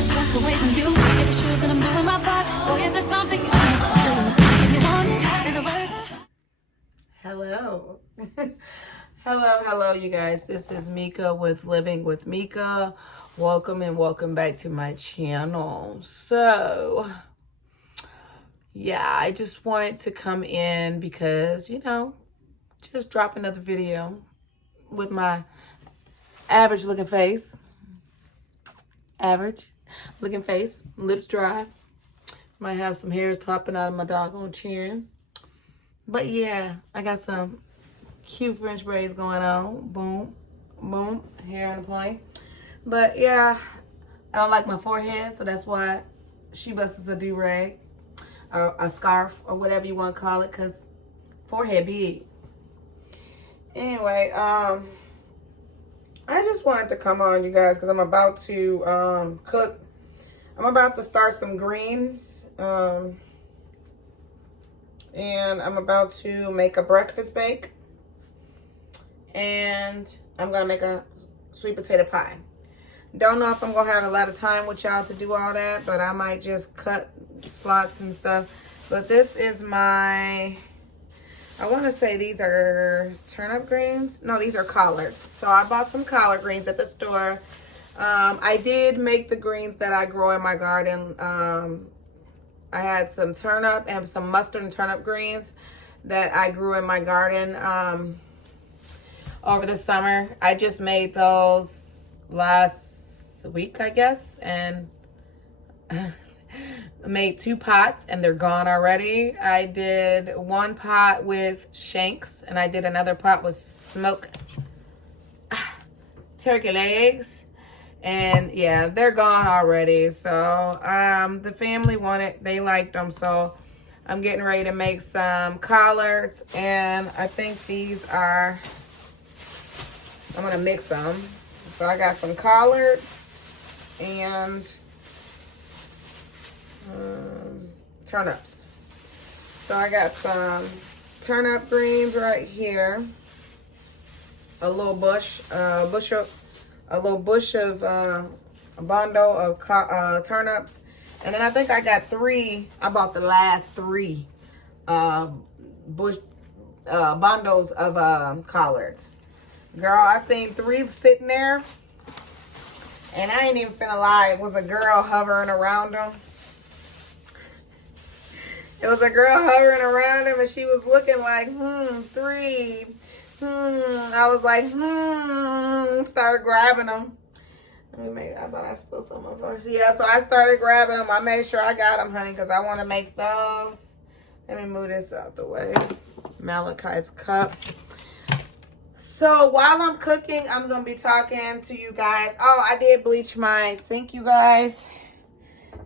stressed away from you. Making sure that I'm doing my part. Boy, is there something you want to do? If you want it, say the word. Hello. hello, you guys. This is Meeka with Living with Meeka. Welcome and welcome back to my channel. So, yeah, I just wanted to come in because, just drop another video with my average looking face. Average looking face. Lips dry. Might have some hairs popping out of my doggone chin. But yeah, I got some cute French braids going on. Boom, boom, hair on the plane. But yeah, I don't like my forehead, so that's why she busts a do-rag or a scarf or whatever you want to call it, because forehead big. Anyway, I just wanted to come on, you guys, because I'm about to cook. I'm about to start some greens. And I'm about to make a breakfast bake. And I'm going to make a sweet potato pie. Don't know if I'm going to have a lot of time with y'all to do all that, but I might just cut slots and stuff. But this is my, I want to say these are turnip greens. No, these are collards. So I bought some collard greens at the store. I did make the greens that I grow in my garden. I had some turnip and some mustard and turnip greens that I grew in my garden over the summer. I just made those last week, I guess, and made 2 pots, and they're gone already. I did 1 pot with shanks, and I did another pot with smoked turkey legs. And yeah, they're gone already. So the family wanted, they liked them. So I'm getting ready to make some collards. And I think these are, I'm going to mix them. So I got some collards and turnips. So I got some turnip greens right here. A little bush, a bundle of turnips. And then I think I got 3. I bought the last 3 bundles of collards. Girl, I seen 3 sitting there, and I ain't even finna lie. It was a girl hovering around them. It was a girl hovering around him, and she was looking like, 3. I was like, started grabbing them. I thought I spilled some of them. Yeah, so I started grabbing them. I made sure I got them, honey, because I want to make those. Let me move this out the way. Malachi's cup. So while I'm cooking, I'm going to be talking to you guys. Oh, I did bleach my sink, you guys.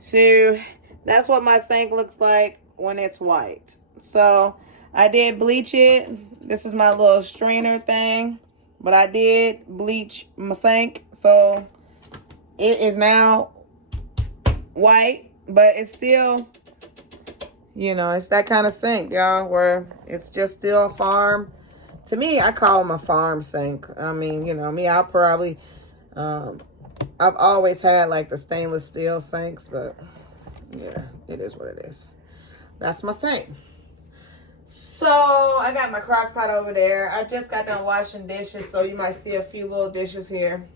So that's what my sink looks like when it's white. So I did bleach it. This is my little strainer thing. But I did bleach my sink. So it is now white. But it's still, it's that kind of sink, y'all. Where it's just still a farm. To me, I call them a farm sink. I mean, me, I'll probably, I've always had like the stainless steel sinks. But yeah, it is what it is. That's my sink. So I got my crock pot over there. I just got done washing dishes, so you might see a few little dishes here.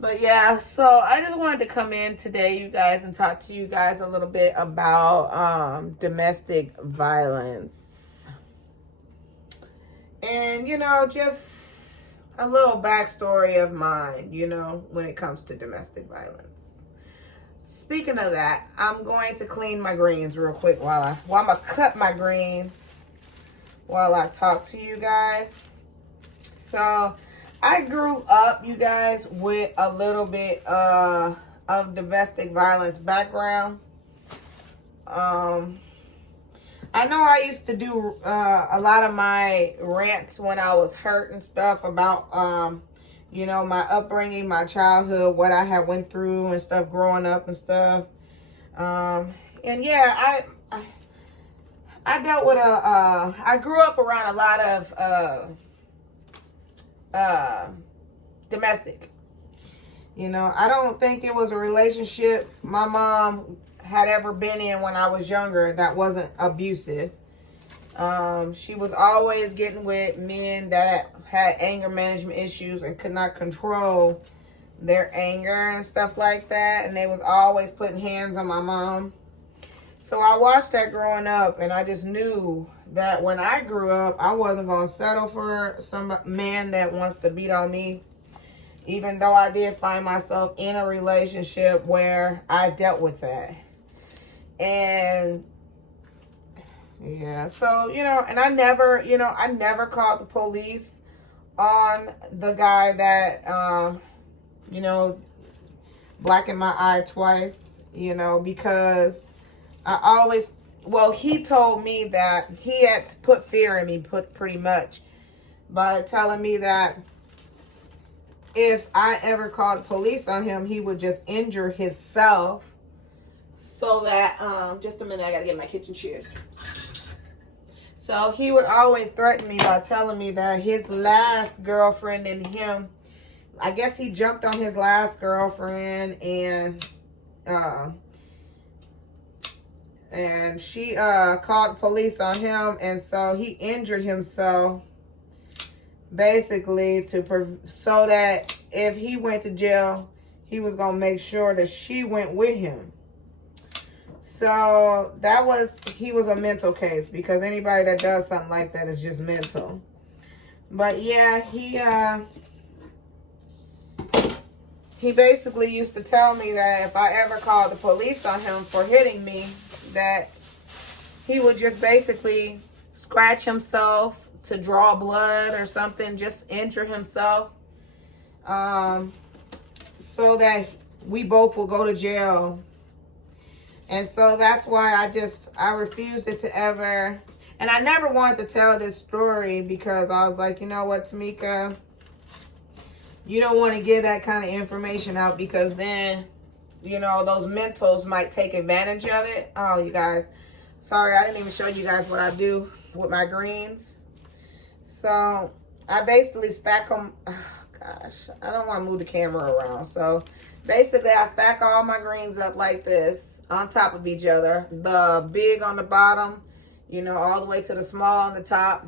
But yeah, so I just wanted to come in today, you guys, and talk to you guys a little bit about domestic violence. And, just a little backstory of mine, when it comes to domestic violence. Speaking of that, I'm going to clean my greens real quick while I'm going to cut my greens while I talk to you guys. So I grew up, you guys, with a little bit of domestic violence background. I know I used to do a lot of my rants when I was hurt and stuff about, my upbringing, my childhood, what I had went through and stuff growing up and stuff. And yeah, I dealt with I grew up around a lot of domestic. You know, I don't think it was a relationship my mom had ever been in when I was younger that wasn't abusive. She was always getting with men that had anger management issues and could not control their anger and stuff like that. And they was always putting hands on my mom. So I watched that growing up, and I just knew that when I grew up, I wasn't going to settle for some man that wants to beat on me. Even though I did find myself in a relationship where I dealt with that. And yeah, so, you know, and I never called the police on the guy that, you know, blackened my eye twice, you know, because I always, well, he told me that he had put fear in me, pretty much, by telling me that if I ever called police on him, he would just injure himself. So that, just a minute, I gotta get my kitchen shears. So he would always threaten me by telling me that his last girlfriend and him, I guess he jumped on his last girlfriend, and she called the police on him, and so he injured himself. Basically, so that if he went to jail, he was going to make sure that she went with him. So he was a mental case, because anybody that does something like that is just mental. But yeah, he basically used to tell me that if I ever called the police on him for hitting me, that he would just basically scratch himself to draw blood or something, just injure himself, so that we both will go to jail. And so that's why I refused it to ever, and I never wanted to tell this story, because I was like, you know what, Tameka, you don't want to give that kind of information out, because then, you know, those mentals might take advantage of it. Oh, you guys, sorry, I didn't even show you guys what I do with my greens. So I basically stack them. Oh, gosh, I don't want to move the camera around. So basically I stack all my greens up like this on top of each other. The big on the bottom, you know, all the way to the small on the top.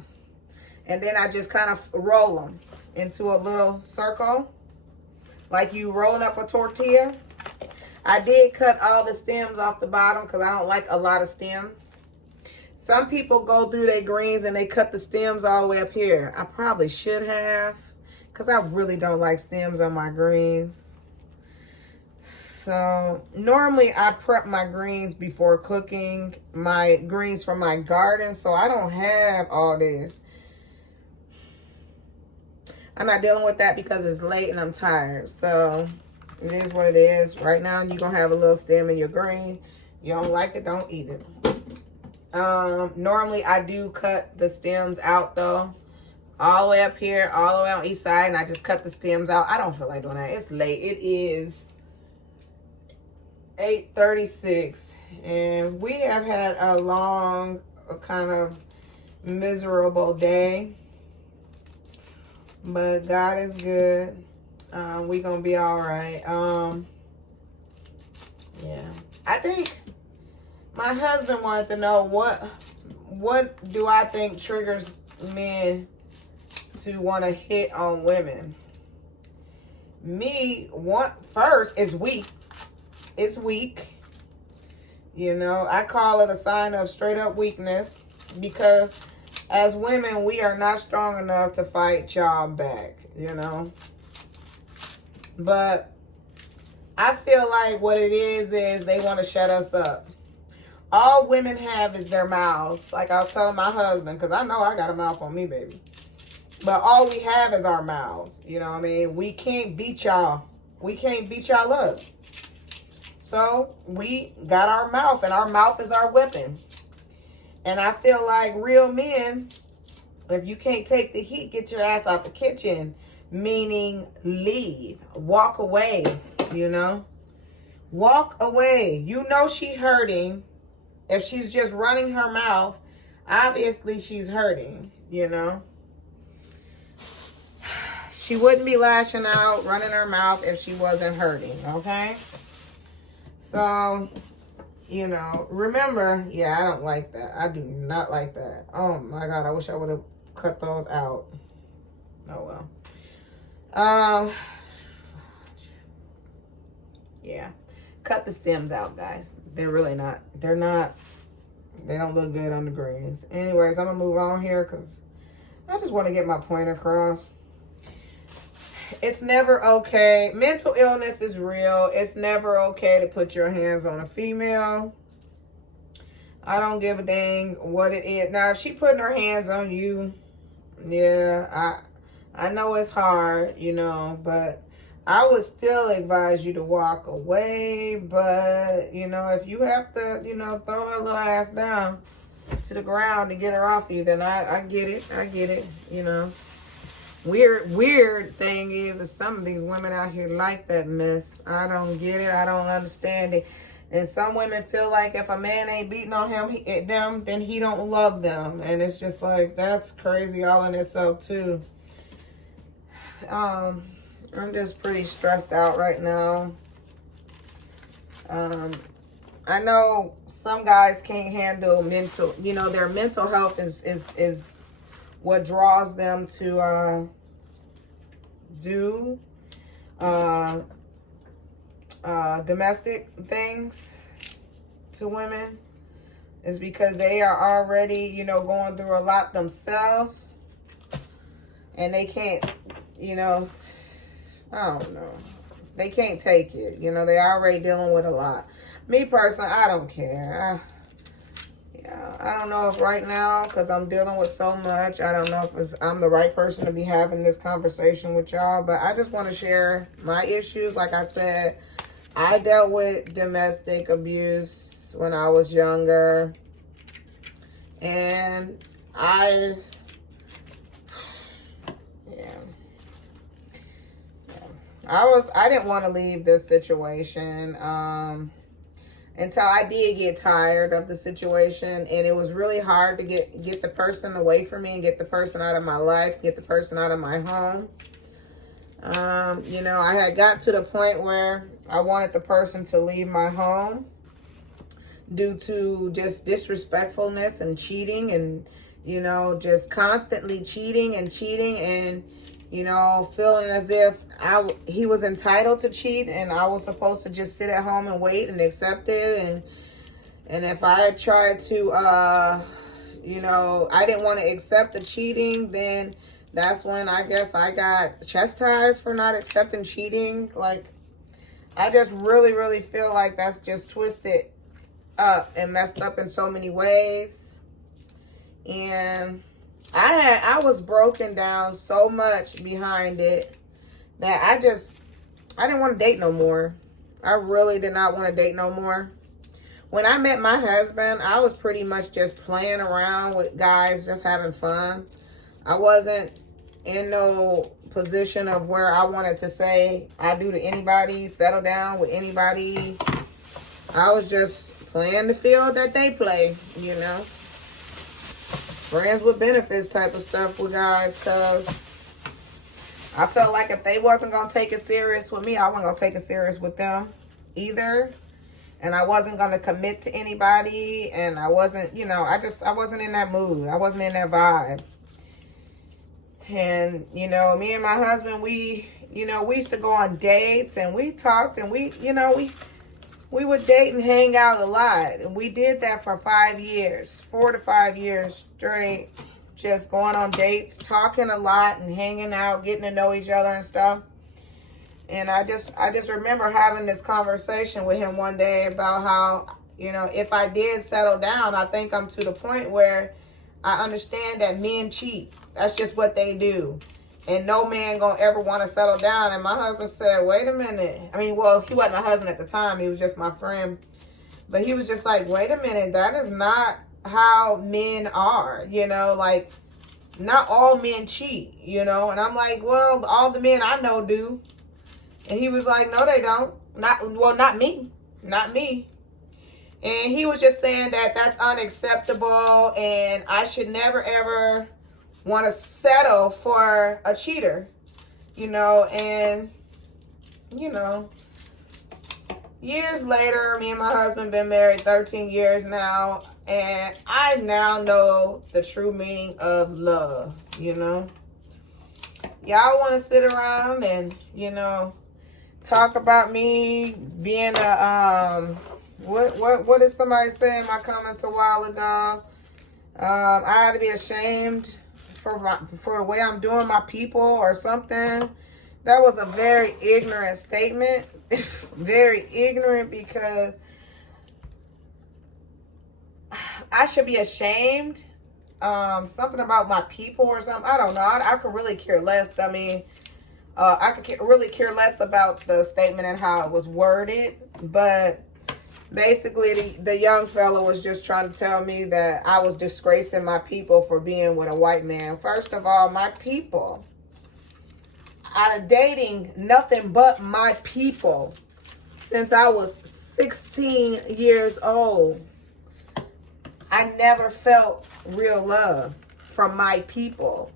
And then I just kind of roll them into a little circle, like you rolling up a tortilla. I did cut all the stems off the bottom because I don't like a lot of stem. Some people go through their greens and they cut the stems all the way up here. I probably should have, because I really don't like stems on my greens. So normally I prep my greens before cooking my greens from my garden, so I don't have all this. I'm not dealing with that because it's late and I'm tired. So it is what it is. Right now you're going to have a little stem in your green. You don't like it, don't eat it. Normally I do cut the stems out though, all the way up here, all the way on each side, and I just cut the stems out. I don't feel like doing that. It's late. It is 8:36, and we have had a long, kind of miserable day, but God is good. We gonna be all right. Yeah, I think my husband wanted to know what do I think triggers men to want to hit on women. First is weak. It's weak. You know, I call it a sign of straight up weakness, because as women, we are not strong enough to fight y'all back, you know. But I feel like what it is they want to shut us up. All women have is their mouths. Like I was telling my husband, because I know I got a mouth on me, baby. But all we have is our mouths. You know what I mean? We can't beat y'all. We can't beat y'all up. So we got our mouth, and our mouth is our weapon. And I feel like real men, if you can't take the heat, get your ass out the kitchen. Meaning leave. Walk away, you know? Walk away. You know she hurting. If she's just running her mouth, obviously she's hurting, you know? She wouldn't be lashing out, running her mouth if she wasn't hurting, okay? So, you know, remember, yeah, I don't like that. I do not like that. Oh my God, I wish I would have cut those out. Oh well. Yeah. Cut the stems out, guys. They're really not, they don't look good on the greens. Anyways, I'm gonna move on here because I just want to get my point across. It's never okay. Mental illness is real. It's never okay to put your hands on a female. I don't give a dang what it is. Now, if she putting her hands on you, yeah, I know it's hard, you know, but I would still advise you to walk away. But, you know, if you have to, you know, throw her little ass down to the ground to get her off you, then I get it. I get it, you know. Weird thing is some of these women out here like that mess. I don't get it. I don't understand it. And some women feel like if a man ain't beating on them, then he don't love them. And it's just like, that's crazy all in itself too. I'm just pretty stressed out right now. I know some guys can't handle mental, you know, their mental health is what draws them to do domestic things to women, is because they are already, you know, going through a lot themselves, and they can't, you know, I don't know, they can't take it, you know, they're already dealing with a lot. Me personally, I don't care. I don't know if right now, because I'm dealing with so much, I don't know if I'm the right person to be having this conversation with y'all, but I just want to share my issues. Like I said, I dealt with domestic abuse when I was younger, and I didn't want to leave this situation, until I did get tired of the situation, and it was really hard to get the person away from me and get the person out of my life, get the person out of my home. You know, I had got to the point where I wanted the person to leave my home due to just disrespectfulness and cheating, and, you know, just constantly cheating and, you know, feeling as if he was entitled to cheat and I was supposed to just sit at home and wait and accept it. And if I tried to, you know, I didn't want to accept the cheating, then that's when I guess I got chastised for not accepting cheating. Like, I just really feel like that's just twisted up and messed up in so many ways. And I was broken down so much behind it that I didn't want to date no more. I really did not want to date no more. When I met my husband, I was pretty much just playing around with guys, just having fun. I wasn't in no position of where I wanted to say I do to anybody, settle down with anybody. I was just playing the field that they play, you know. Friends with benefits type of stuff with guys, because I felt like if they wasn't going to take it serious with me, I wasn't going to take it serious with them either. And I wasn't going to commit to anybody. And I wasn't, you know, I wasn't in that mood. I wasn't in that vibe. And, you know, me and my husband, we used to go on dates and we talked and we would date and hang out a lot. And we did that for 5 years, 4 to 5 years straight. Just going on dates, talking a lot and hanging out, getting to know each other and stuff. And I just remember having this conversation with him one day about how, you know, if I did settle down, I think I'm to the point where I understand that men cheat. That's just what they do. And no man gonna ever want to settle down. And my husband said, wait a minute. I mean, well, he wasn't my husband at the time. He was just my friend. But he was just like, wait a minute. That is not how men are, you know, like, not all men cheat, you know. And I'm like, well, all the men I know do. And he was like, no, they don't. Not me. Not me. And he was just saying that that's unacceptable and I should never, ever want to settle for a cheater. you know, and, you know, years later, me and my husband been married 13 years now, and I now know the true meaning of love, you know. Y'all want to sit around and, you know, talk about me being a, what did somebody say in my comments a while ago? I had to be ashamed for the way I'm doing my people or something. That was a very ignorant statement. Very ignorant, because I should be ashamed. Something about my people or something. I don't know. I could really care less. I mean, I could really care less about the statement and how it was worded. But basically, the young fella was just trying to tell me that I was disgracing my people for being with a white man. First of all, my people, out of dating nothing but my people since I was 16 years old, I never felt real love from my people.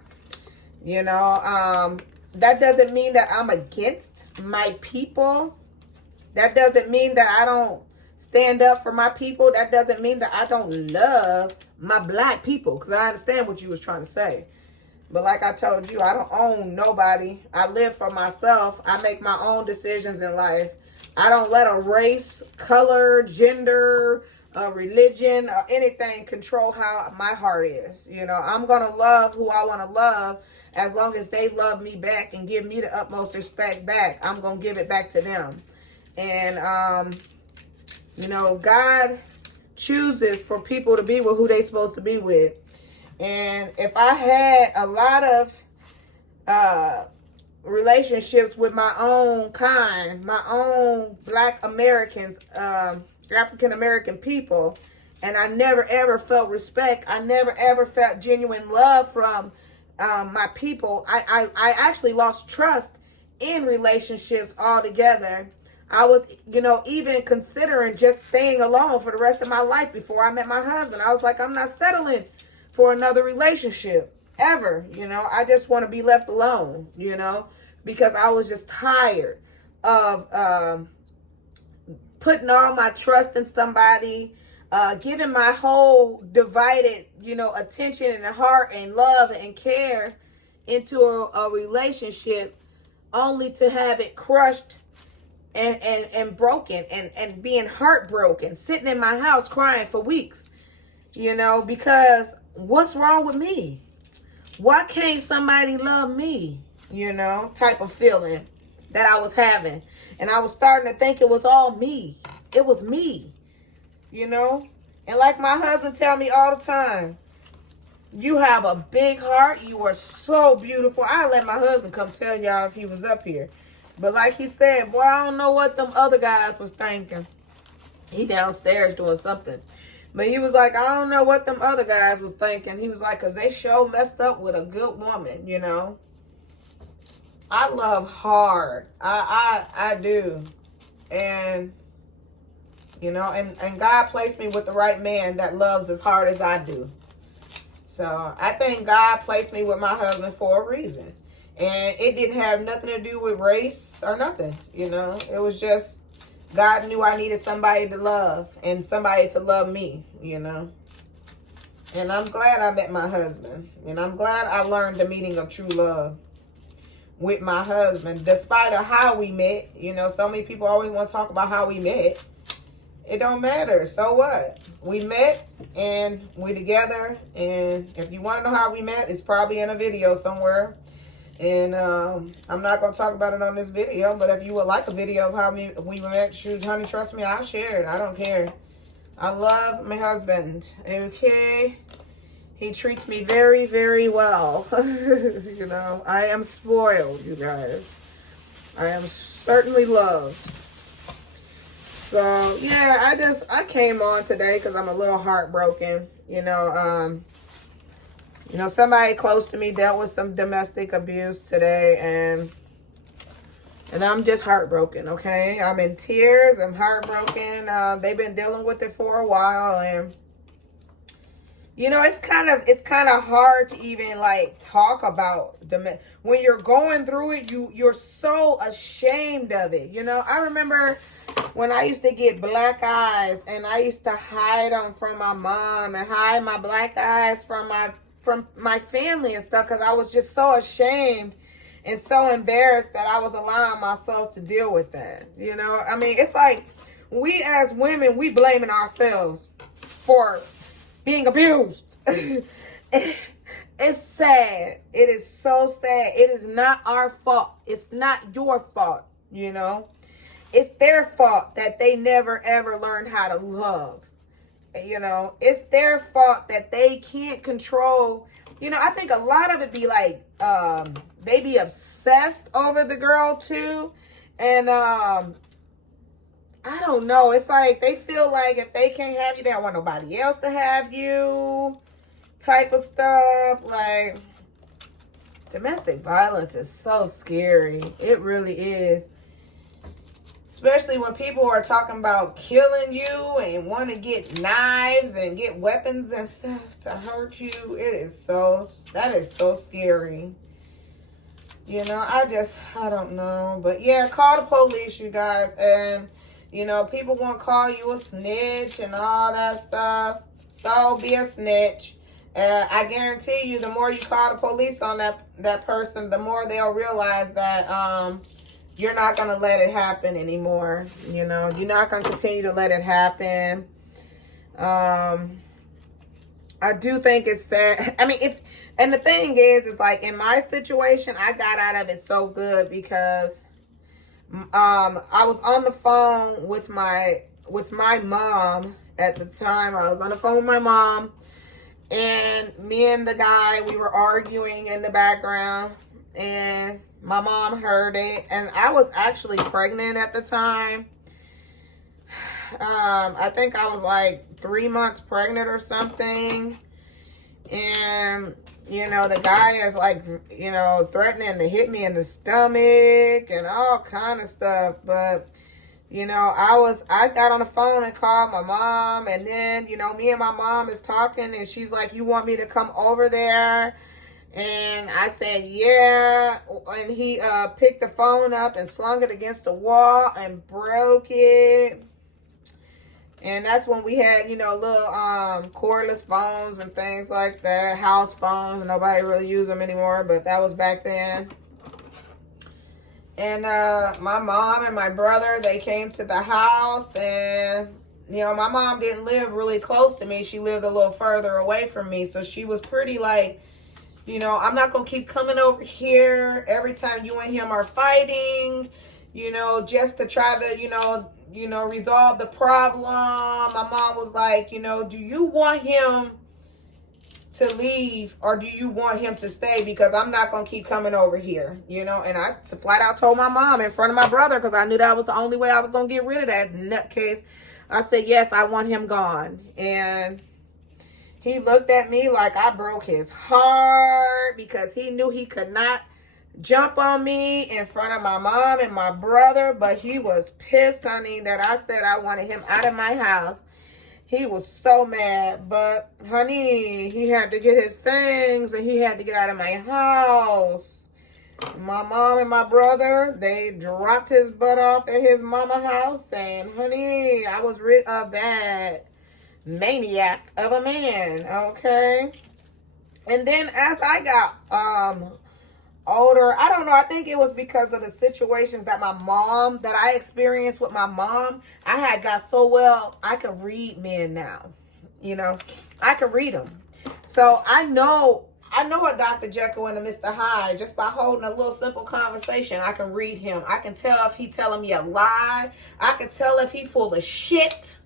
You know, that doesn't mean that I'm against my people. That doesn't mean that I don't stand up for my people. That doesn't mean that I don't love my black people, because I understand what you was trying to say. But like I told you, I don't own nobody. I live for myself. I make my own decisions in life. I don't let a race, color, gender, religion, or anything control how my heart is. You know, I'm going to love who I want to love as long as they love me back and give me the utmost respect back. I'm going to give it back to them. And, you know, God chooses for people to be with who they're supposed to be with. And if I had a lot of relationships with my own kind, my own Black Americans, African American people, and I never ever felt respect, I never ever felt genuine love from my people, I actually lost trust in relationships altogether. I was, you know, even considering just staying alone for the rest of my life before I met my husband. I was like, I'm not settling for another relationship ever. You know, I just want to be left alone, you know, because I was just tired of putting all my trust in somebody, giving my whole divided, you know, attention and heart and love and care into a relationship, only to have it crushed and broken and being heartbroken, sitting in my house crying for weeks, you know, because what's wrong with me? Why can't somebody love me? You know, type of feeling that I was having. And I was starting to think it was all me. It was me, you know. And like my husband tell me all the time, you have a big heart. You are so beautiful. I let my husband come tell y'all if he was up here. But like he said, boy, I don't know what them other guys was thinking. He downstairs doing something. But he was like, I don't know what them other guys was thinking. He was like, because they sure messed up with a good woman, you know. I love hard. I do. And, you know, and God placed me with the right man that loves as hard as I do. So I think God placed me with my husband for a reason. And it didn't have nothing to do with race or nothing, you know. It was just God knew I needed somebody to love and somebody to love me, you know. And I'm glad I met my husband. And I'm glad I learned the meaning of true love with my husband, despite of how we met. You know, so many people always want to talk about how we met. It don't matter. So what? We met and we together. And if you want to know how we met, it's probably in a video somewhere. And I'm not going to talk about it on this video, but if you would like a video of how we met, shoot, honey, trust me, I'll share it. I don't care. I love my husband, okay? He treats me very, very well. You know, I am spoiled, you guys. I am certainly loved. So, yeah, I came on today because I'm a little heartbroken, you know. You know, somebody close to me dealt with some domestic abuse today, and I'm just heartbroken, okay? I'm in tears. I'm heartbroken. They've been dealing with it for a while, and you know, it's kind of hard to even like talk about when you're going through it. You're so ashamed of it. You know, I remember when I used to get black eyes and I used to hide them from my mom and hide my black eyes from my family and stuff, because I was just so ashamed and so embarrassed that I was allowing myself to deal with that. You know, I mean, it's like we as women, we blaming ourselves for being abused. It's sad. It is so sad. It is not our fault. It's not your fault, you know. It's their fault that they never ever learned how to love. You know, it's their fault that they can't control. You know, I think a lot of it be like they be obsessed over the girl too. And I don't know. It's like they feel like if they can't have you, they don't want nobody else to have you, type of stuff. Like, domestic violence is so scary. It really is. Especially when people are talking about killing you and want to get knives and get weapons and stuff to hurt you. That is so scary. You know, I don't know. But yeah, call the police, you guys. And, you know, people want to call you a snitch and all that stuff. So be a snitch. I guarantee you, the more you call the police on that person, the more they'll realize that you're not going to let it happen anymore. You know, you're not going to continue to let it happen. I do think it's sad. I mean, and the thing is like in my situation, I got out of it so good because I was on the phone with my mom at the time. I was on the phone with my mom, and me and the guy, we were arguing in the background, and my mom heard it, and I was actually pregnant at the time. I think I was like 3 months pregnant or something. And, you know, the guy is like, you know, threatening to hit me in the stomach and all kind of stuff. But, you know, I got on the phone and called my mom, and then, you know, me and my mom is talking, and she's like, you want me to come over there? And I said, yeah. And he picked the phone up and slung it against the wall and broke it. And that's when we had, you know, little cordless phones and things like that. House phones. Nobody really used them anymore, but that was back then. And my mom and my brother, they came to the house. And, you know, my mom didn't live really close to me. She lived a little further away from me. So she was pretty like, you know, I'm not going to keep coming over here every time you and him are fighting, you know, just to try to, you know, resolve the problem. My mom was like, you know, do you want him to leave or do you want him to stay? Because I'm not going to keep coming over here, you know. And I flat out told my mom in front of my brother, because I knew that was the only way I was going to get rid of that nutcase. I said, yes, I want him gone. And he looked at me like I broke his heart, because he knew he could not jump on me in front of my mom and my brother. But he was pissed, honey, that I said I wanted him out of my house. He was so mad. But, honey, he had to get his things and he had to get out of my house. My mom and my brother, they dropped his butt off at his mama house. And, honey, I was rid of that maniac of a man, okay? And then as I got older, I don't know, I think it was because of the situations that I experienced with my mom. I had got so well, I could read men now, you know, I could read them. So I know a Dr. Jekyll and a Mr. Hyde just by holding a little simple conversation. I can read him. I can tell if he telling me a lie. I can tell if he full of shit.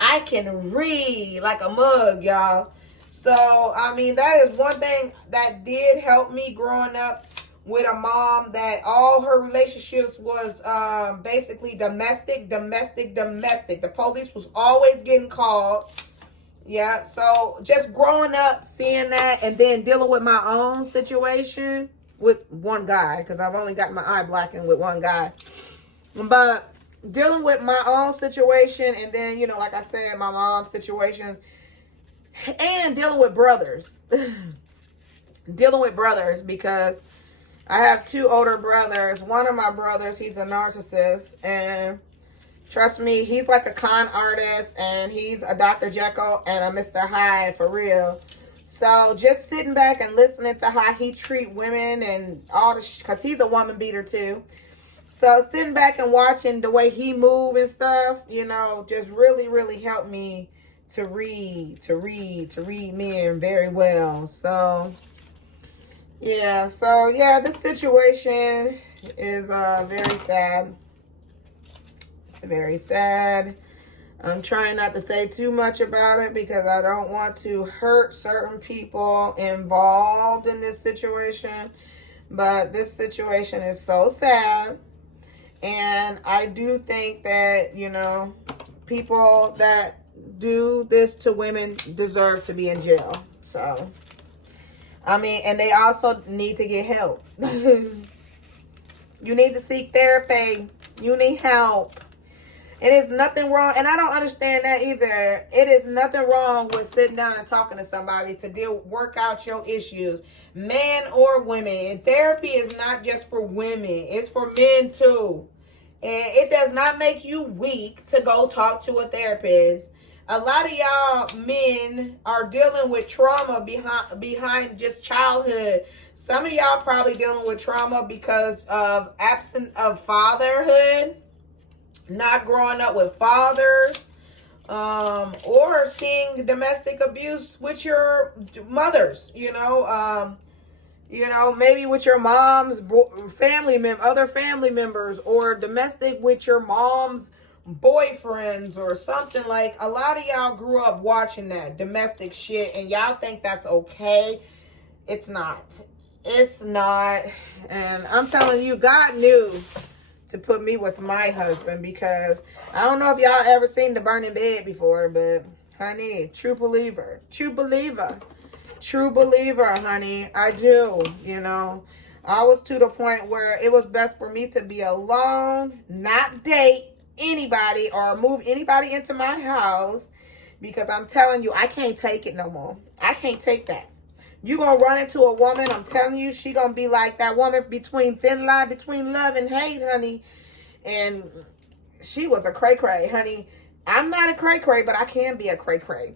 I can read like a mug, y'all. So, I mean, that is one thing that did help me growing up with a mom, that all her relationships was basically domestic. The police was always getting called. Yeah, so just growing up, seeing that, and then dealing with my own situation with one guy, because I've only got my eye blackened with one guy. But dealing with my own situation, and then, you know, like I said, my mom's situations, And dealing with brothers. Dealing with brothers, because I have 2 older brothers. One of my brothers, he's a narcissist, and trust me, he's like a con artist, and he's a Dr. Jekyll and a Mr. Hyde for real. So just sitting back and listening to how he treat women and all the because he's a woman beater too. So sitting back and watching the way he move and stuff, you know, just really, really helped me to read men very well. So yeah, this situation is very sad. It's very sad. I'm trying not to say too much about it because I don't want to hurt certain people involved in this situation. But this situation is so sad. And I do think that, you know, people that do this to women deserve to be in jail. So, I mean, and they also need to get help. You need to seek therapy. You need help. It is nothing wrong, and I don't understand that either. It is nothing wrong with sitting down and talking to somebody to work out your issues, man or women. And therapy is not just for women; it's for men too. And it does not make you weak to go talk to a therapist. A lot of y'all men are dealing with trauma behind just childhood. Some of y'all probably dealing with trauma because of absence of fatherhood. Not growing up with fathers, or seeing domestic abuse with your mothers, maybe with your mom's other family members, or domestic with your mom's boyfriends or something. Like, a lot of y'all grew up watching that domestic shit and y'all think that's okay. It's not. It's not. And I'm telling you, God knew to put me with my husband, because I don't know if y'all ever seen The Burning Bed before, but honey, true believer, honey. I do, I was to the point where it was best for me to be alone, not date anybody or move anybody into my house, because I'm telling you, I can't take it no more. I can't take that. You gonna run into a woman, I'm telling you, she gonna be like that woman between thin line between love and hate, honey. And she was a cray-cray, honey. I'm not a cray-cray, but I can be a cray-cray.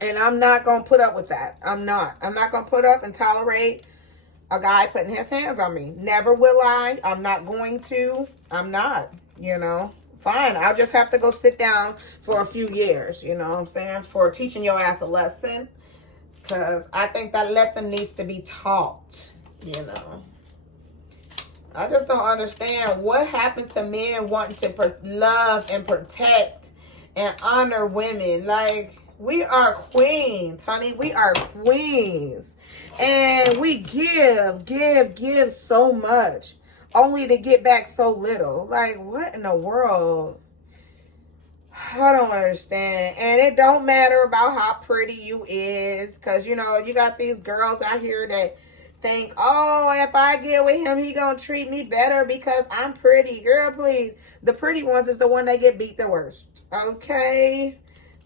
And I'm not gonna put up with that. I'm not gonna put up and tolerate a guy putting his hands on me. Never will I. I'm not going to. I'm not, Fine, I'll just have to go sit down for a few years, you know what I'm saying? For teaching your ass a lesson. Because I think that lesson needs to be taught, I just don't understand what happened to men wanting to love and protect and honor women. Like, we are queens, honey. We are queens. And we give so much, only to get back so little. Like, what in the world? I don't understand. And it don't matter about how pretty you is, because you got these girls out here that think, oh, if I get with him, he gonna treat me better because I'm pretty. Girl, please. The pretty ones is the one that get beat the worst. Okay?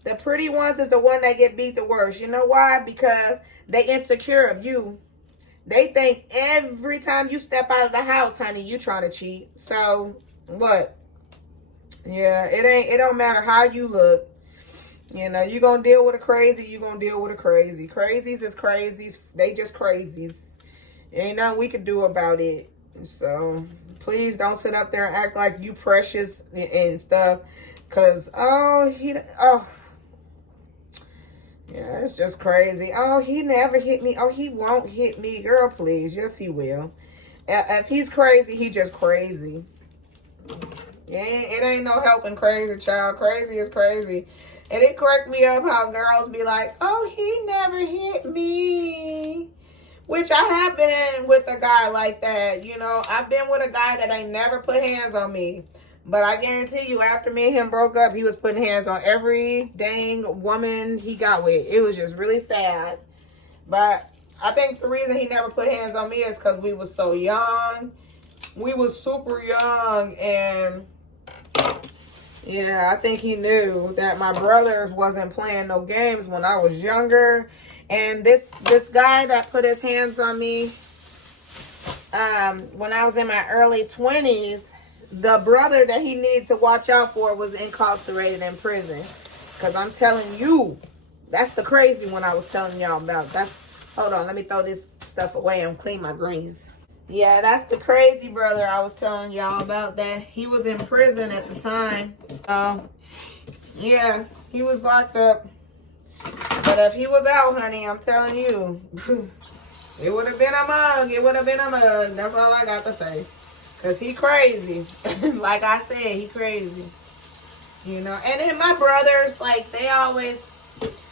The pretty ones is the one that get beat the worst. You know why? Because they insecure of you. They think every time you step out of the house, honey, you trying to cheat. So what? Yeah, it don't matter how you look. You gonna deal with a crazy, you gonna deal with a crazy. Crazies is crazies. They just crazies. Ain't nothing we can do about it. So please don't sit up there and act like you precious and stuff. Cause yeah, it's just crazy. Oh, he never hit me. Oh, he won't hit me. Girl, please. Yes, he will. If he's crazy, he just crazy. It ain't no helping crazy, child. Crazy is crazy. And it cracked me up how girls be like, oh, he never hit me. Which I have been with a guy like that. I've been with a guy that ain't never put hands on me. But I guarantee you, after me and him broke up, he was putting hands on every dang woman he got with. It was just really sad. But I think the reason he never put hands on me is because we was so young. We was super young, and Yeah, I think he knew that my brothers wasn't playing no games when I was younger. And this guy that put his hands on me when I was in my early 20s, the brother that he needed to watch out for was incarcerated in prison. Because I'm telling you, that's the crazy one I was telling y'all about. Hold on, let me throw this stuff away and clean my greens. Yeah, that's the crazy brother I was telling y'all about, that he was in prison at the time. Yeah, he was locked up. But if he was out, honey, I'm telling you, it would have been a mug. It would have been a mug. That's all I got to say. Because he crazy. Like I said, he crazy. You know, and then my brothers, like, they always,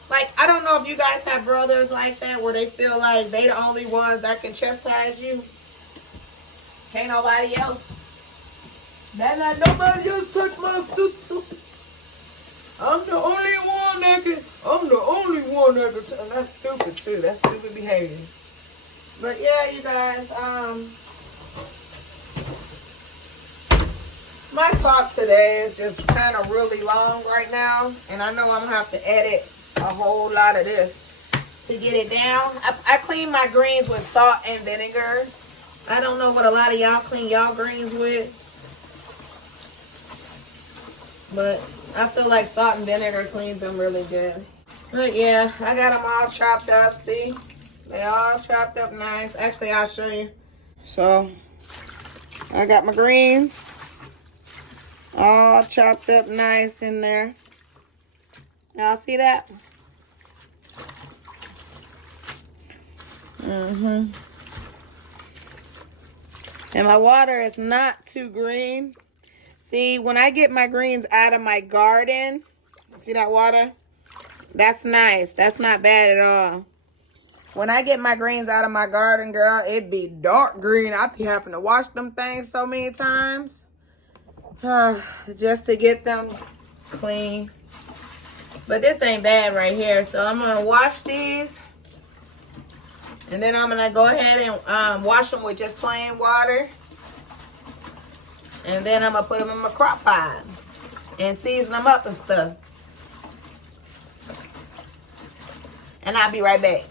like, I don't know if you guys have brothers like that where they feel like they the only ones that can chastise you. Can't nobody else. That not nobody else touch my sister. I'm the only one that can. And that's stupid too. That's stupid behavior. But yeah, you guys, my talk today is just kind of really long right now, and I know I'm gonna have to edit a whole lot of this to get it down. I clean my greens with salt and vinegar. I don't know what a lot of y'all clean y'all greens with, but I feel like salt and vinegar cleans them really good. But yeah, I got them all chopped up. See, they all chopped up nice. Actually, I'll show you. So I got my greens all chopped up nice in there. Y'all see that? And my water is not too green. See, when I get my greens out of my garden, see that water? That's nice. That's not bad at all. When I get my greens out of my garden, girl, it be dark green. I be having to wash them things so many times. Just to get them clean. But this ain't bad right here. So I'm going to wash these. And then I'm going to go ahead and wash them with just plain water. And then I'm going to put them in my crock pot and season them up and stuff. And I'll be right back.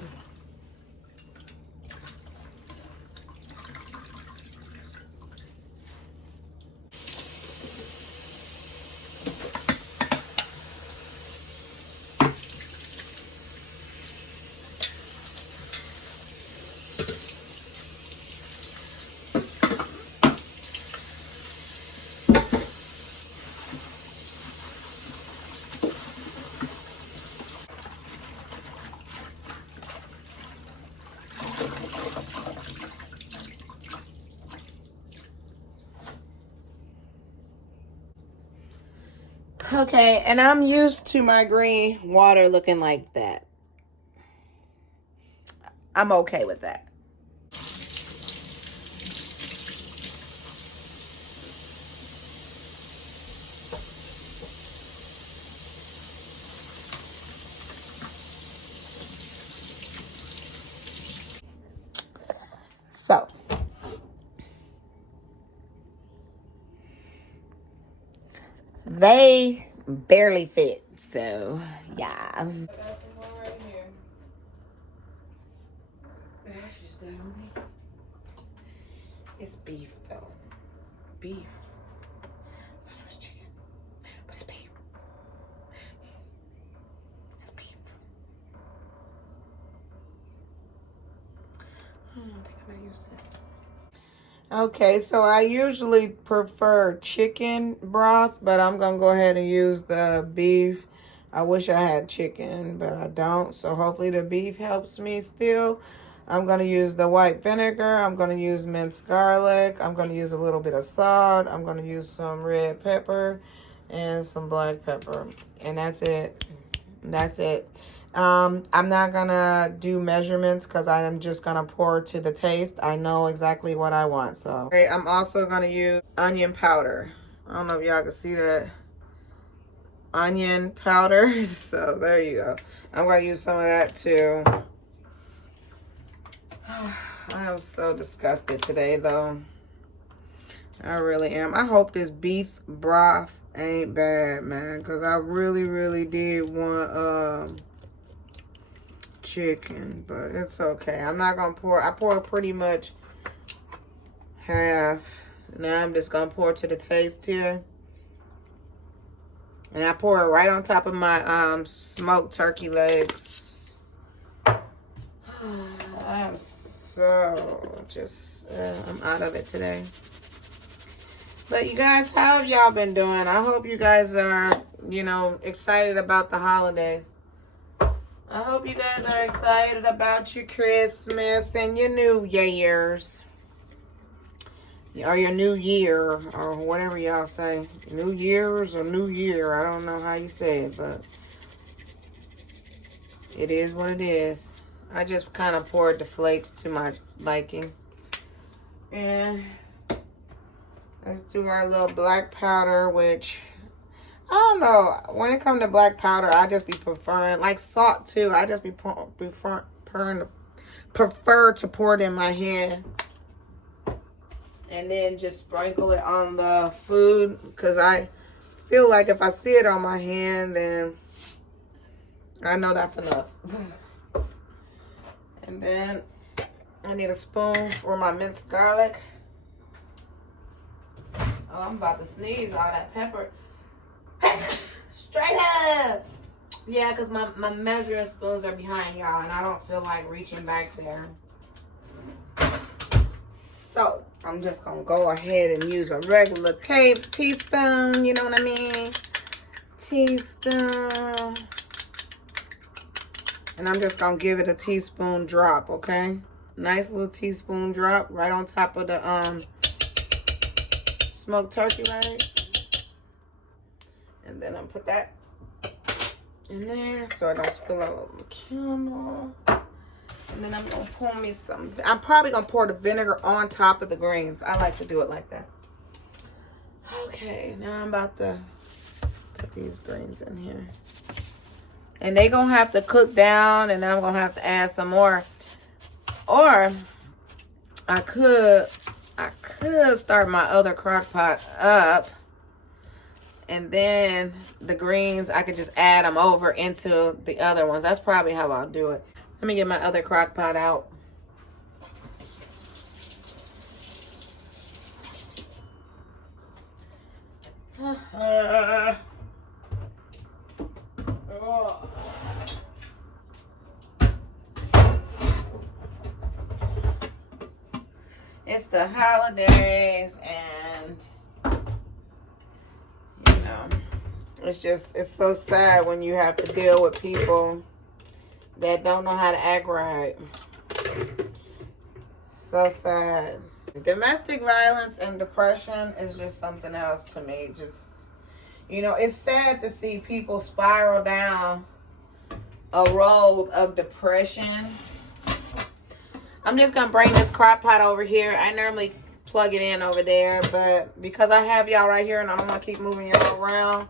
Okay, and I'm used to my green water looking like that. I'm okay with that. So, they barely fit. So, yeah. I got some more right here. That's just that on me. It's beef, though. Beef. I thought it was chicken, but it's beef. It's beef. I don't think I'm gonna use this. Okay, so I usually prefer chicken broth, but I'm going to go ahead and use the beef. I wish I had chicken, but I don't. So hopefully the beef helps me still. I'm going to use the white vinegar. I'm going to use minced garlic. I'm going to use a little bit of salt. I'm going to use some red pepper and some black pepper. And that's it. That's it. I'm not gonna do measurements because I'm just gonna pour to the taste. I know exactly what I want. So okay, I'm also gonna use onion powder. I don't know if y'all can see that. Onion powder. So there you go. I'm gonna use some of that too. I am so disgusted today though. I really am. I hope this beef broth ain't bad, man, because I really, really did want chicken, but it's okay. I'm not gonna pour. I pour pretty much half. Now I'm just gonna pour to the taste here, and I pour it right on top of my smoked turkey legs. I'm so just I'm out of it today. But you guys, how have y'all been doing? I hope you guys are, you know, excited about the holidays. I hope you guys are excited about your Christmas and your New Year's. Or your New Year, or whatever y'all say. New Year's or New Year. I don't know how you say it, but it is what it is. I just kind of poured the flakes to my liking. And let's do our little black powder, which, I don't know. When it comes to black powder, I just be preferring, like salt too. I just be prefer to pour it in my hand. And then just sprinkle it on the food. Because I feel like if I see it on my hand, then I know that's enough. And then I need a spoon for my minced garlic. Oh, I'm about to sneeze all that pepper. Straight up. Yeah, because my measuring spoons are behind y'all, and I don't feel like reaching back there. So I'm just going to go ahead and use a regular teaspoon. You know what I mean? Teaspoon. And I'm just going to give it a teaspoon drop, okay? Nice little teaspoon drop right on top of the smoked turkey legs. And then I'll put that in there so I don't spill all over the camera. And then I'm going to pour me some. I'm probably going to pour the vinegar on top of the greens. I like to do it like that. Okay, now I'm about to put these greens in here. And they going to have to cook down, and I'm going to have to add some more. Or I could start my other crock pot up, and then the greens, I could just add them over into the other ones. That's probably how I'll do it. Let me get my other crock pot out. It's the holidays, and you know, it's so sad when you have to deal with people that don't know how to act right. So sad. Domestic violence and depression is just something else to me. Just, you know, it's sad to see people spiral down a road of depression. I'm just going to bring this crock pot over here. I normally plug it in over there, but because I have y'all right here and I don't want to keep moving y'all around,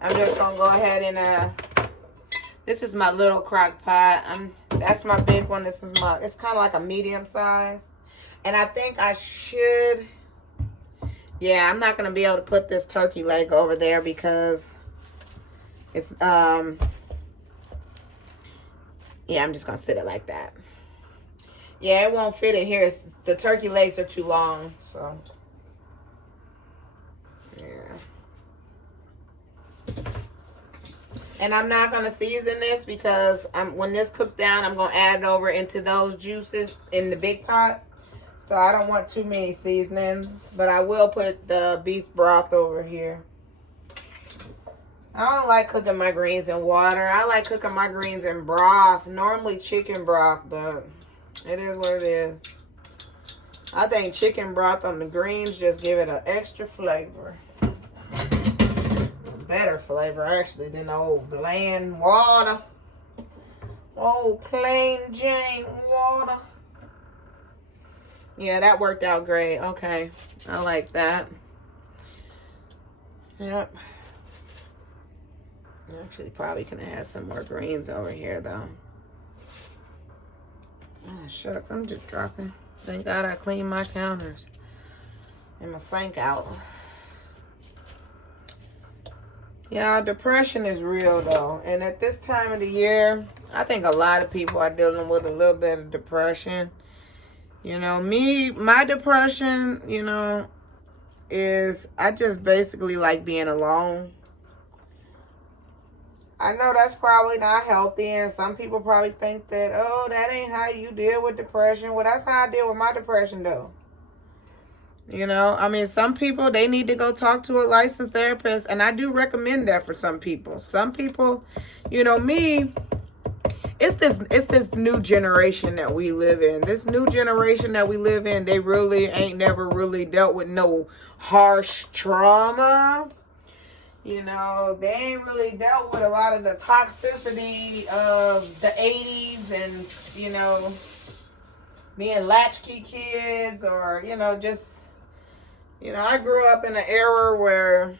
I'm just going to go ahead and, this is my little crock pot. That's my big one. This is it's kind of like a medium size. And I think I should, yeah, I'm not going to be able to put this turkey leg over there because it's, yeah, I'm just going to sit it like that. Yeah, it won't fit in here. The turkey legs are too long, so. Yeah. And I'm not going to season this because when this cooks down, I'm going to add it over into those juices in the big pot. So I don't want too many seasonings, but I will put the beef broth over here. I don't like cooking my greens in water. I like cooking my greens in broth, normally chicken broth, but it is what it is. I think chicken broth on the greens just give it an extra flavor. Better flavor, actually, than the old bland water. Old plain Jane water. Yeah, that worked out great. Okay. I like that. Yep. Actually, probably can add some more greens over here, though. Oh, shucks. I'm just dropping. Thank God I cleaned my counters. And my sink out. Yeah, depression is real though. And at this time of the year, I think a lot of people are dealing with a little bit of depression. You know, my depression, you know, is I just basically like being alone. I know that's probably not healthy, and some people probably think that, oh, that ain't how you deal with depression. Well, that's how I deal with my depression, though. You know, I mean, some people, they need to go talk to a licensed therapist, and I do recommend that for some people. Some people, you know, it's this new generation that we live in. This new generation that we live in, they really ain't never really dealt with no harsh trauma. You know, they ain't really dealt with a lot of the toxicity of the 80s and, you know, being latchkey kids or, you know, just, you know, I grew up in an era where,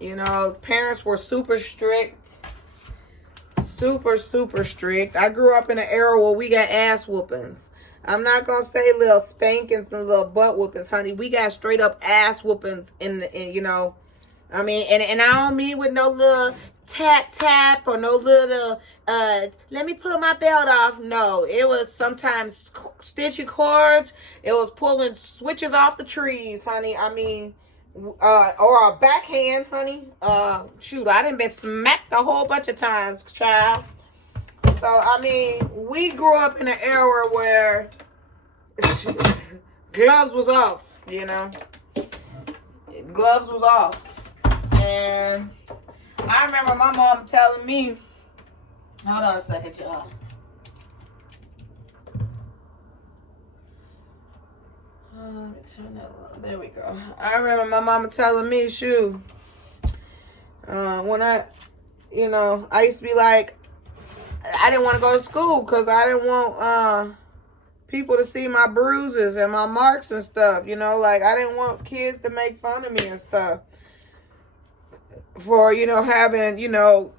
you know, parents were super strict. Super strict. I grew up in an era where we got ass whoopings. I'm not going to say little spankings and little butt whoopings, honey. We got straight up ass whoopings in you know, I mean, and I don't mean with no little tap or no little, let me pull my belt off. No, it was sometimes stitching cords. It was pulling switches off the trees, honey. I mean, or a backhand, honey. Shoot, I done been smacked a whole bunch of times, child. So, I mean, we grew up in an era where gloves was off, you know. Gloves was off. And I remember my mom telling me, hold on a second, y'all. Let me turn that on. There we go. I remember my mama telling me, shoot, when I used to be like, I didn't want to go to school because I didn't want people to see my bruises and my marks and stuff. You know, like I didn't want kids to make fun of me and stuff for, you know, having, you know,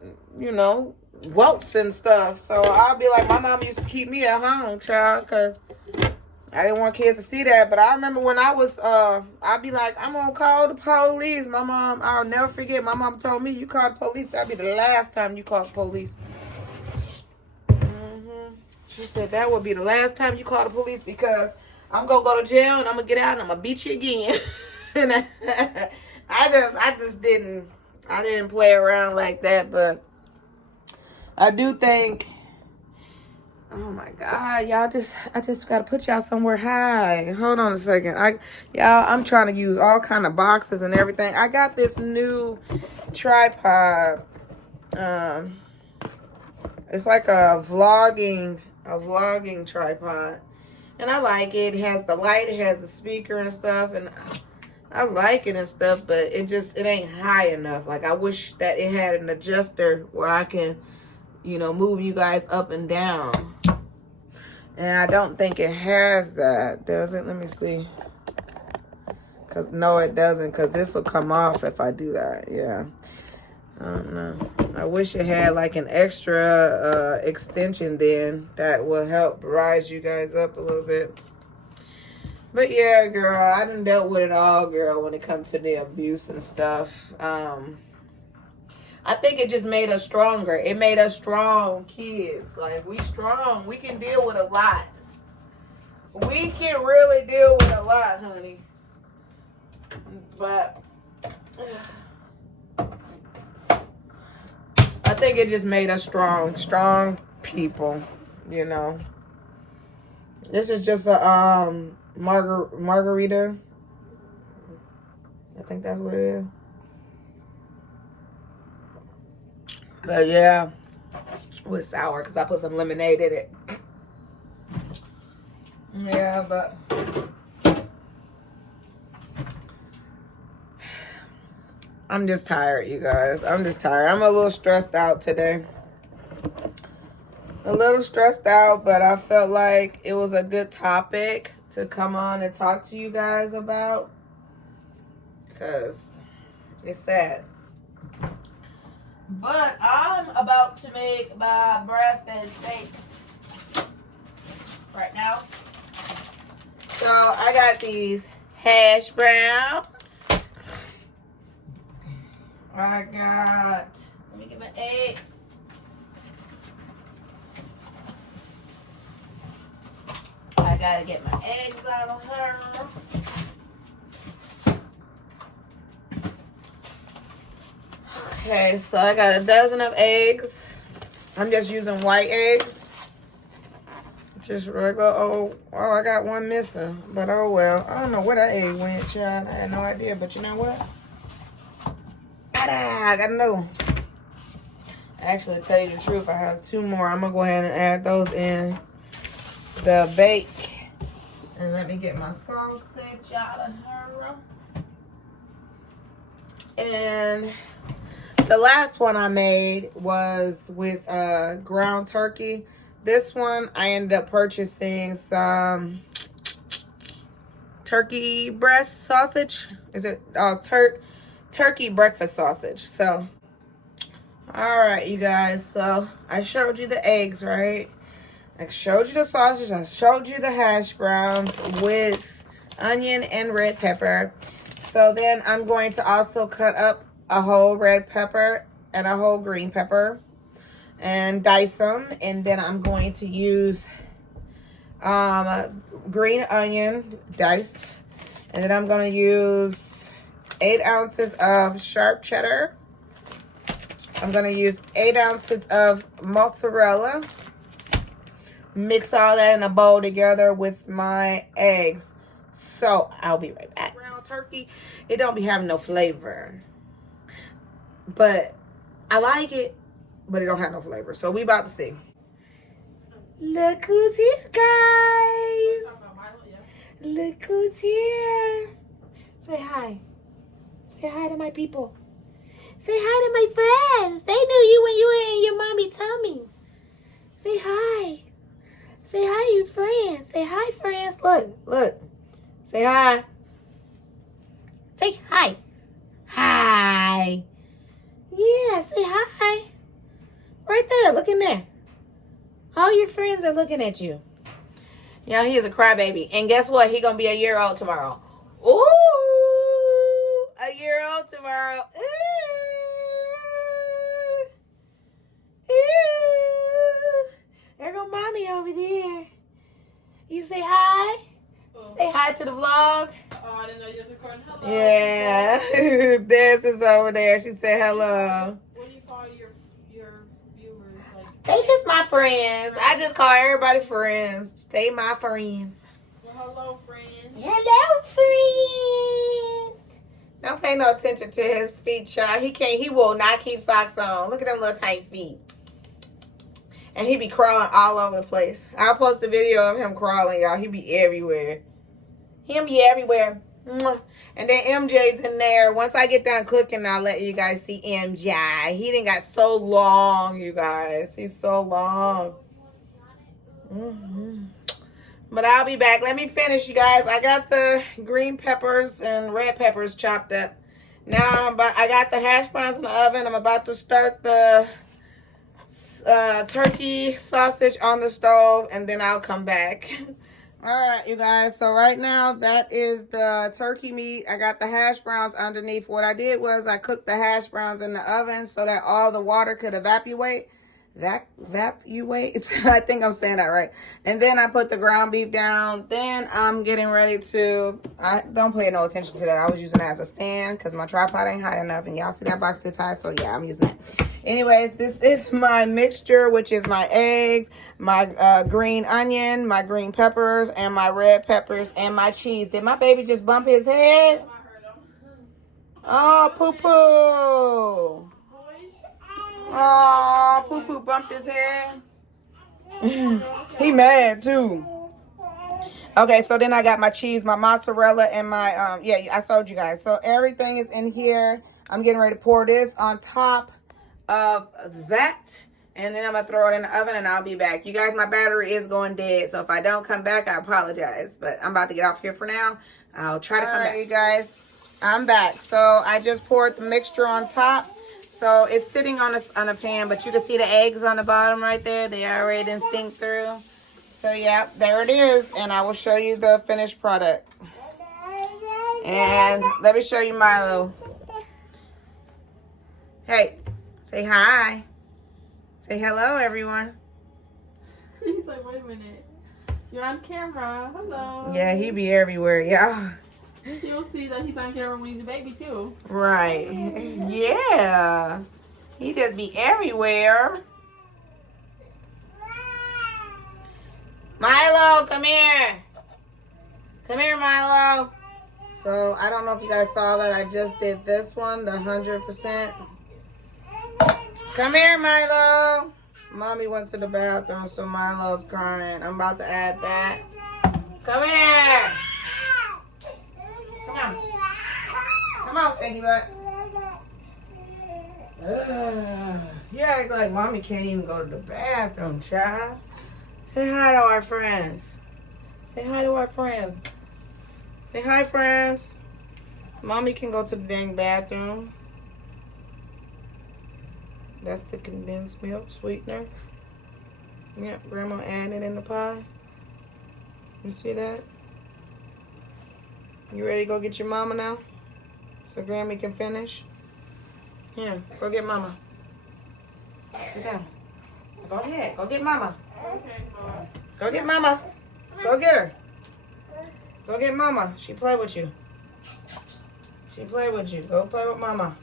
welts and stuff. So I'll be like, my mom used to keep me at home, child, because I didn't want kids to see that. But I remember when I was, I'd be like, I'm going to call the police. My mom, I'll never forget, my mom told me, you call the police, that'll be the last time you call the police. She said, that would be the last time you call the police because I'm going to go to jail and I'm going to get out and I'm going to beat you again. And I just didn't play around like that. But I do think, oh my God, y'all I just got to put y'all somewhere high. Hold on a second. I'm trying to use all kind of boxes and everything. I got this new tripod. It's like a vlogging tripod. And I like it. It has the light, it has the speaker and stuff, and I like it and stuff, but it ain't high enough. Like I wish that it had an adjuster where I can, you know, move you guys up and down. And I don't think it has that, does it? Let me see. No, it doesn't, because this will come off if I do that. Yeah. I don't know. I wish it had like an extra extension then that will help rise you guys up a little bit. But yeah, girl, I done dealt with it all, girl, when it comes to the abuse and stuff. I think it just made us stronger. It made us strong kids. Like, we strong. We can deal with a lot. We can really deal with a lot, honey. But I think it just made us strong people, you know. This is just a margarita. I think that's what it is. But yeah, it was sour because I put some lemonade in it. Yeah, but I'm just tired, you guys. I'm just tired. I'm a little stressed out today. A little stressed out, but I felt like it was a good topic to come on and talk to you guys about. Because it's sad. But I'm about to make my breakfast bacon right now. So I got these hash browns. I got, let me get my eggs. I gotta get my eggs out of her. Okay, so I got a dozen of eggs. I'm just using white eggs. Just regular, oh, I got one missing. But oh well. I don't know where that egg went, child. I had no idea, but you know what? I got another one. Actually, to tell you the truth, I have two more. I'm going to go ahead and add those in the bake. And let me get my sausage out of her. And the last one I made was with ground turkey. This one, I ended up purchasing some turkey breast sausage. Is it turkey breakfast sausage? So, all right, you guys. So, I showed you the eggs, right? I showed you the sausage. I showed you the hash browns with onion and red pepper. So, then I'm going to also cut up a whole red pepper and a whole green pepper and dice them. And then I'm going to use green onion diced. And then I'm going to use 8 ounces of sharp cheddar. I'm going to use 8 ounces of mozzarella. Mix all that in a bowl together with my eggs. So I'll be right back. Ground turkey, it don't be having no flavor. But I like it, but it don't have no flavor. So we about to see. Look who's here, guys. Look who's here. Say hi. Say hi to my people. Say hi to my friends. They knew you when you were in your mommy tummy. Say hi. Say hi to your friends. Say hi, friends. Look, look. Say hi. Say hi. Hi. Yeah, say hi. Right there, look in there. All your friends are looking at you. Yeah, he is a crybaby. And guess what? He gonna be a year old tomorrow. Ooh, a year old tomorrow. Ooh. Ooh. There go mommy over there. You say hi? Oh. Say hi to the vlog. Oh, I didn't know you was recording. Hello. Yeah. Des is over there. She said hello. What do you call your viewers? Like, They just my friends. I just call everybody friends. They my friends. well, hello, friends. Hello, friends. Don't pay no attention to his feet, child. He will not keep socks on. Look at them little tight feet. And he be crawling all over the place. I'll post a video of him crawling, y'all. He be everywhere. Him be everywhere. Mwah. And then MJ's in there. Once I get done cooking, I'll let you guys see MJ. He done got so long, you guys. He's so long. But I'll be back. Let me finish, you guys. I got the green peppers and red peppers chopped up. Now I got the hash browns in the oven. I'm about to start the turkey sausage on the stove, and then I'll come back. All right, you guys. So right now, that is the turkey meat. I got the hash browns underneath. What I did was I cooked the hash browns in the oven so that all the water could evaporate. I think I'm saying that right. And then I put the ground beef down. Then I'm getting ready to, I don't pay no attention to that. I was using it as a stand because my tripod ain't high enough. And y'all see that box sits high, so yeah, I'm using that. Anyways, this is my mixture, which is my eggs, my green onion, my green peppers, and my red peppers, and my cheese. Did my baby just bump his head? Oh, poo-poo. Oh, poo-poo bumped his head. He mad, too. Okay, so then I got my cheese, my mozzarella, and my, yeah, I showed you guys. So everything is in here. I'm getting ready to pour this on top of that. And then I'm going to throw it in the oven, and I'll be back. You guys, my battery is going dead. So if I don't come back, I apologize. But I'm about to get off here for now. I'll try to come back. You guys, I'm back. So I just poured the mixture on top. So it's sitting on a pan, but you can see the eggs on the bottom right there. They already done sink through. So yeah, there it is. And I will show you the finished product. And let me show you Milo. Hey, say hi. Say hello, everyone. He's like, wait a minute. You're on camera. Hello. Yeah, he be everywhere, y'all. You'll see that he's on camera when he's a baby, too. Right. Yeah. He just be everywhere. Milo, come here. Come here, Milo. So, I don't know if you guys saw that. I just did this one, the 100%. Come here, Milo. Mommy went to the bathroom, so Milo's crying. I'm about to add that. Come here. Come on. Come on, stinky butt. You act like mommy can't even go to the bathroom, child. Say hi to our friends. Say hi to our friends. Say hi, friends. Mommy can go to the dang bathroom. That's the condensed milk sweetener. Yep, Grandma added in the pie. You see that? You ready to go get your mama now? So Grammy can finish? Yeah, go get mama. Sit down. Go ahead, go get mama. Okay, Mom. Go get mama. Go get her. Go get mama. She play with you. She play with you. Go play with mama.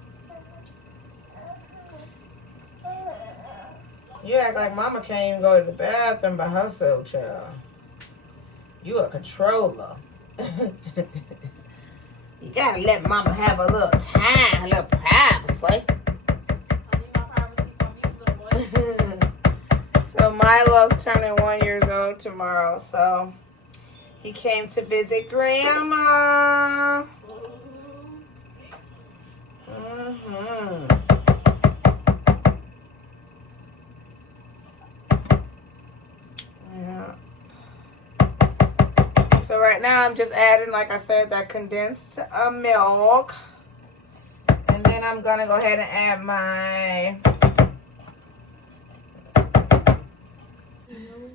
You act like mama can't even go to the bathroom by herself, child. You a controller. You gotta let mama have a little time, a little privacy. I need my privacy from you, little boy. So Milo's turning 1 year old tomorrow, so he came to visit Grandma. Yeah. So right now I'm just adding, like I said, that condensed milk. And then I'm gonna go ahead and add my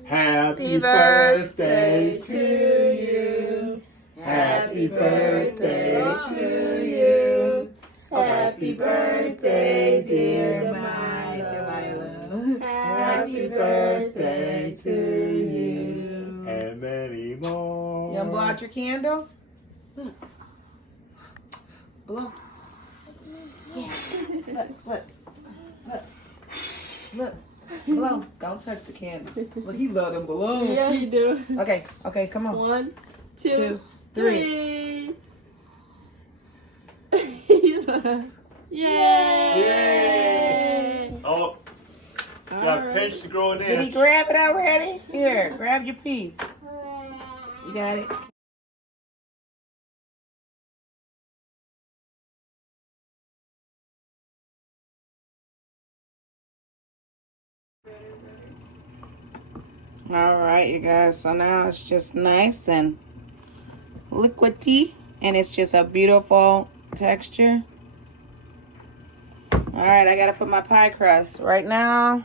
Happy birthday to you. Happy birthday to you. Happy birthday, dear Milo. Happy birthday to you. And many more. You gonna blow out your candles? Blow. Yeah. Look. Blow. Don't touch the candle. Look, he love them balloons. Yeah, you do. Okay, come on. 1, 2, 2, 3. 3. Yay! Yay! Oh, got Alright. pinch to grow it Did he in. grab it already? Here, grab your piece. You got it? All right, you guys. So now it's just nice and liquidy, and it's just a beautiful texture. All right, I gotta put my pie crust right now.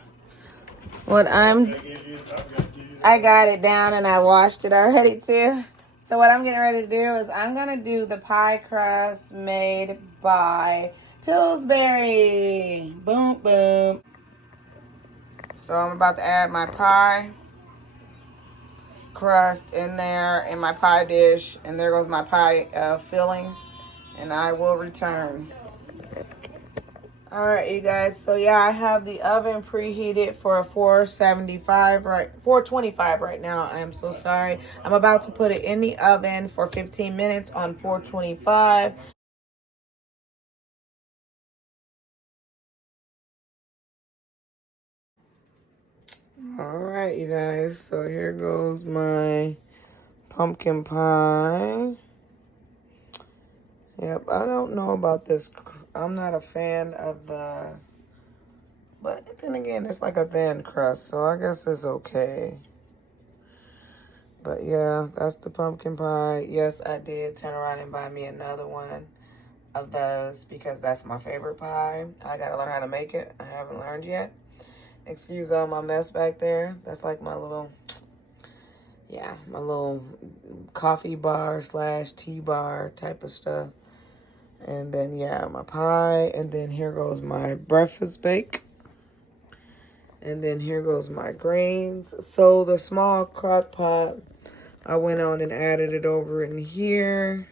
I got it down and I washed it already too. So what I'm getting ready to do is I'm gonna do the pie crust made by Pillsbury. Boom, boom. So I'm about to add my pie crust in there in my pie dish, and there goes my pie filling, and I will return. All right, you guys. So yeah, I have the oven preheated for a 425 right now. I am so sorry. I'm about to put it in the oven for 15 minutes on 425. All right, you guys. So here goes my pumpkin pie. Yep, I don't know about this. I'm not a fan of the, but then again, it's like a thin crust, so I guess it's okay. But yeah, that's the pumpkin pie. Yes, I did turn around and buy me another one of those because that's my favorite pie. I gotta learn how to make it. I haven't learned yet. Excuse all my mess back there. That's like my little yeah, my little coffee bar / tea bar type of stuff. And then, yeah, my pie. And then here goes my breakfast bake. And then here goes my greens. So the small crock pot, I went on and added it over in here.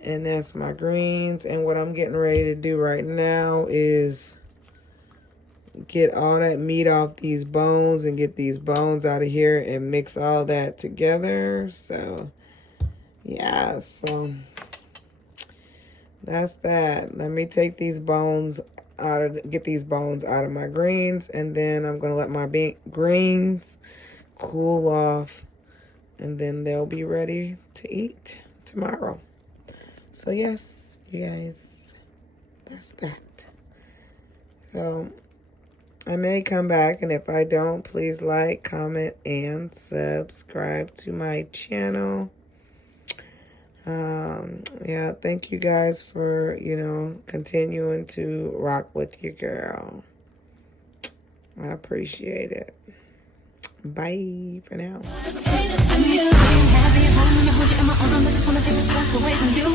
And that's my greens. And what I'm getting ready to do right now is get all that meat off these bones and get these bones out of here and mix all that together. So, yeah, so that's that. Let me take these bones get these bones out of my greens, and then I'm going to let my greens cool off, and then they'll be ready to eat tomorrow. So, yes, you guys, that's that. So, I may come back, and if I don't, please like, comment, and subscribe to my channel. Yeah, thank you guys for, continuing to rock with your girl. I appreciate it. Bye for now. Happy at home when I hold you in my arms. I just wanna take the stress away from you.